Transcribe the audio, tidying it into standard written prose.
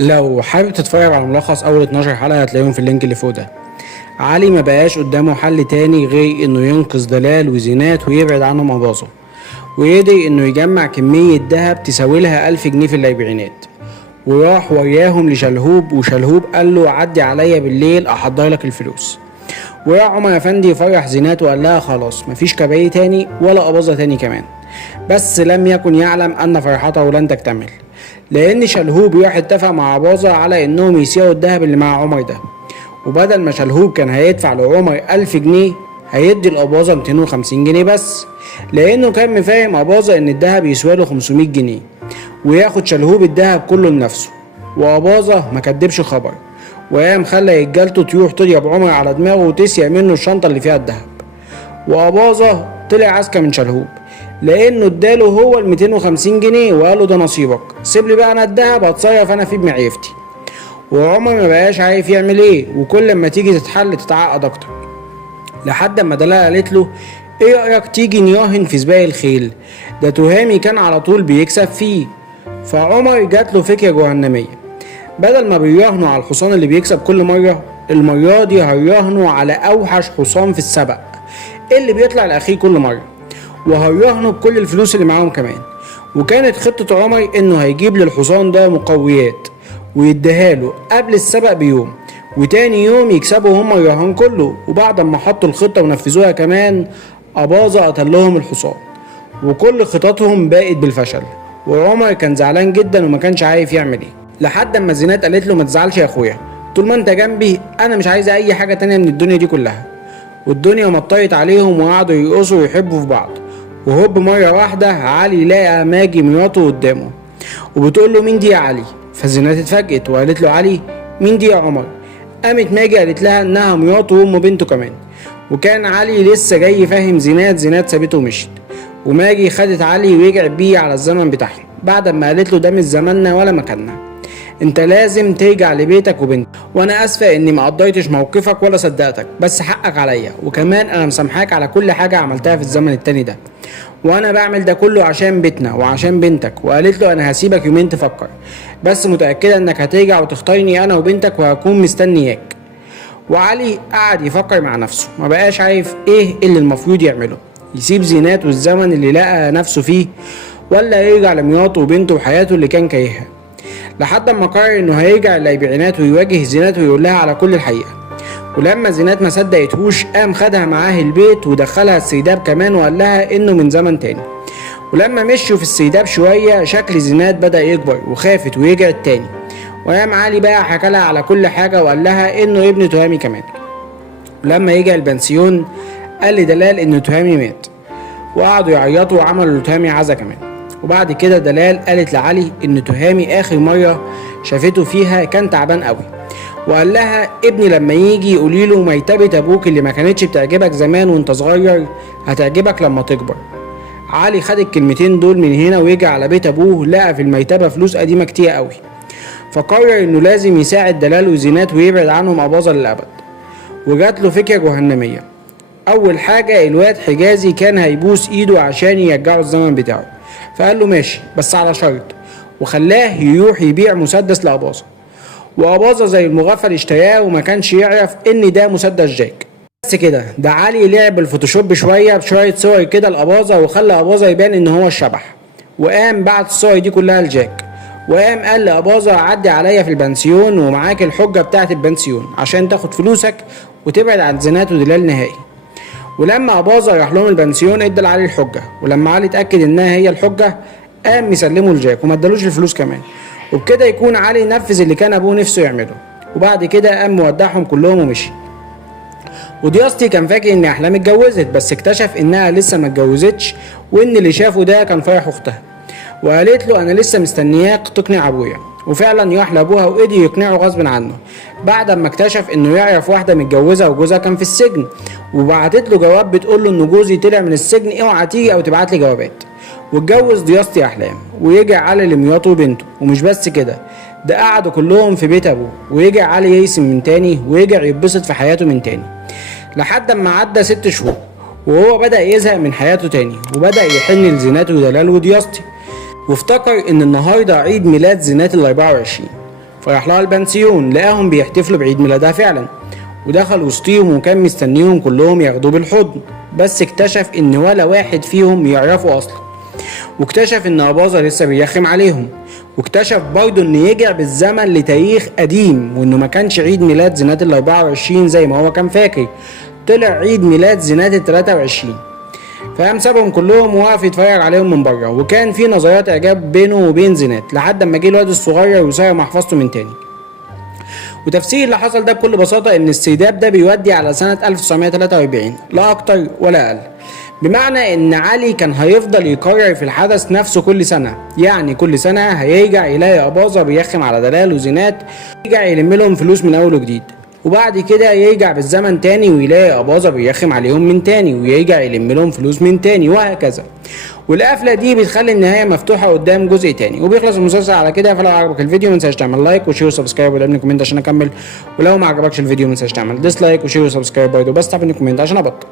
لو حابب تتفرج على ملخص اول 12 حلقة هتلاقيهم في اللينك اللي فوق ده. علي ما بقاش قدامه حل تاني غير انه ينقذ دلال وزينات ويبعد عنهم اباظة، وقدر انه يجمع كمية دهب تساوي لها 1000 جنيه في الاربعينات، وراح وياهم لشلهوب، وشلهوب قال له عدي عليا بالليل احضر لك الفلوس. وراح عمر افندي يفرح زينات وقال لها خلاص مفيش كباريه تاني ولا اباظة تاني كمان، بس لم يكن يعلم ان فرحته لن تكتمل، لان شلهوب راح اتفق مع اباظة على انهم يسيروا الدهب اللي مع عمر ده، وبدل ما شلهوب كان هيدفع لعمر 1000 جنيه هيدي الاباظة 250 جنيه بس، لانه كان مفاهم اباظة ان الدهب يسوى له 500 جنيه وياخد شلهوب الدهب كله لنفسه. واباظة ما كدبش خبر، وقام خلى رجالته تروح تضرب عمر على دماغه وتسرق منه الشنطة اللي فيها الدهب. واباظة طلع اذكى من شلهوب، لانه اداله هو ال 250 جنيه وقال له ده نصيبك، سيب لي بقى انا الدهب هتصرف انا فيه بمعرفتي. وعمر ما بقاش عارف يعمل ايه، وكل ما تيجي تتحل تتعقد اكتر، لحد ما دلال قالت له ايه رايك تيجي نراهن في سباق الخيل، ده تهامي كان على طول بيكسب فيه. فعمر جات له فكره جهنميه، بدل ما بيراهنوا على الحصان اللي بيكسب كل مره، المره دي هيراهنوا على اوحش حصان في السبق اللي بيطلع الاخير كل مره، وهيراهنوا بكل الفلوس اللي معاهم كمان. وكانت خطه عمر انه هيجيب للحصان ده مقويات ويديها له قبل السبق بيوم، وتاني يوم يكسبوا هم الرهان كله. وبعد ما حطوا الخطة ونفذوها كمان، أباظة قتل لهم الحصان، وكل خططهم باقت بالفشل. وعمر كان زعلان جدا وما كانش عارف يعمل ايه، لحد اما زينات قالت له ما تزعلش يا اخويا، طول ما انت جنبي انا مش عايزه اي حاجه تانية من الدنيا دي كلها. والدنيا مطرت عليهم وقعدوا يرقصوا ويحبوا في بعض. وهوب مره واحده علي لقى ماجي مراته قدامه وبتقول له مين دي يا علي؟ فزينات اتفاجئت وقالت له علي مين دي يا عمر؟ قامت ماجي قالت لها انها مراته وام بنته كمان. وكان علي لسه جاي فاهم زينات سابته ومشيت، وماجي خدت علي ورجعت بيه على الزمن بتاعهم بعد ما قالت له ده مش زماننا ولا مكاننا، انت لازم ترجع لبيتك وبنتك، وانا اسفه اني ما قضيتش موقفك ولا صدقتك، بس حقك عليا، وكمان انا مسامحاك على كل حاجه عملتها في الزمن التاني ده، وانا بعمل ده كله عشان بيتنا وعشان بنتك. وقالت له انا هسيبك يومين تفكر، بس متاكده انك هترجع وتختارني انا وبنتك وهكون مستنياك. وعلي قعد يفكر مع نفسه، ما بقاش عارف ايه اللي المفروض يعمله، يسيب زينات والزمن اللي لقى نفسه فيه، ولا يرجع لمراته وبنته وحياته اللي كان كارهها. لحد ما قرر انه هيرجع للاربعينات ويواجه زينات ويقول لها على كل الحقيقه. ولما زينات ما صدقتهوش قام خدها معاه البيت ودخلها السيداب كمان وقال لها انه من زمن تاني. ولما مشوا في السيداب شويه شكل زينات بدا يكبر وخافت ورجعت تاني. وقام علي بقى حكى لها على كل حاجه وقال لها انه ابن تهامي كمان. ولما رجع البنسيون قال لدلال ان تهامي مات، وقعدوا يعيطوا وعملوا لتهامي عزا كمان. وبعد كده دلال قالت لعلي ان تهامي اخر مره شافته فيها كان تعبان قوي، وقال لها ابني لما يجي قولي له ميتبه ابوك اللي ما كانتش بتعجبك زمان وانت صغير هتعجبك لما تكبر. علي خد الكلمتين دول من هنا ورجع على بيت ابوه، لقى في الميتبه فلوس قديمه كتير قوي، فقرر انه لازم يساعد دلال وزينات ويبعد عنهم اباظة للابد. وجات له فكره جهنميه. اول حاجه الواد حجازي كان هيبوس ايده عشان يرجعوا الزمن بتاعه، فقال له ماشي بس على شرط، وخلاه يروح يبيع مسدس لأباظة. وأباظة زي المغفل اشتراه وما كانش يعرف ان ده مسدس جاك. بس كده ده علي لعب الفوتوشوب شويه بشويه صور كده لأباظة وخلى أباظة يبان ان هو الشبح، وقام بعت الصور دي كلها لجاك، وقام قال لأباظة عدي عليا في البنسيون ومعاك الحجه بتاعت البنسيون عشان تاخد فلوسك وتبعد عن زينات ودلال نهائي. ولما أباظة راح لهم البنسيون ادى لعلي الحجه، ولما علي اتاكد انها هي الحجه قام مسلمه لجاك وما ادالوش الفلوس كمان. وبكده يكون علي نفذ اللي كان ابوه نفسه يعمله. وبعد كده قام مودعهم كلهم ومشي. ودياستي كان فاكر ان احلام اتجوزت، بس اكتشف انها لسه ما اتجوزتش، وان اللي شافه ده كان فرح اختها. وقالت له انا لسه مستنياك تقنع ابويا. وفعلا راح لابوها وقدر يقنعه غصب عنه، بعد ما اكتشف انه يعرف واحده متجوزه وجوزها كان في السجن، وبعتت له جواب بتقول له ان جوزي طلع من السجن اوعى تيجي او تبعت لي جوابات. واتجوز دياستي احلام ورجع علي لمراته وبنته. ومش بس كده، ده قعدوا كلهم في بيت ابوه، ورجع علي يرسم من تاني ورجع يتبسط في حياته من تاني، لحد ما عدى 6 شهور وهو بدأ يزهق من حياته تاني، وبدأ يحن لزينات ودلال ودياستي، وافتكر ان النهارده عيد ميلاد زينات ال24. فراح لها البنسيون لقاهم بيحتفلوا بعيد ميلادها فعلا، ودخل وسطيهم وكان مستنيهم كلهم ياخدوه بالحضن، بس اكتشف ان ولا واحد فيهم يعرفه اصلا، واكتشف ان اباظة لسه بيرخم عليهم، واكتشف برضه ان يرجع بالزمن لتاريخ قديم، وانه ما كانش عيد ميلاد زينات ال 24 زي ما هو كان فاكر، طلع عيد ميلاد زينات ال 23. فقام سابهم كلهم ووقف يتفرج عليهم من بره، وكان في نظرات اعجاب بينه وبين زينات لحد اما جه الواد الصغير وسرق محفظته من تاني. وتفسير اللي حصل ده بكل بساطة ان السرداب ده بيودي على سنة 1943 لا اكتر ولا اقل، بمعنى ان علي كان هيفضل يكرر في الحدث نفسه كل سنة، يعني كل سنة هيرجع يلاقي اباظة بيرخم على دلال وزينات، يرجع يلم لهم فلوس من اول وجديد، وبعد كده يرجع بالزمن تاني ويلاقي اباظة بيرخم عليهم من تاني ويرجع يلم لهم فلوس من تاني، وهكذا. والقفله دي بتخلي النهايه مفتوحه قدام جزء تاني، وبيخلص المسلسل على كده. فلو عجبك الفيديو ما تنساش تعمل لايك وشير وسبسكرايب وتعمل كومنت عشان اكمل، ولو ما عجبكش الفيديو ما تنساش تعمل ديسلايك وشير وسبسكرايب برضه، بس تعمل كومنت عشان ابطل.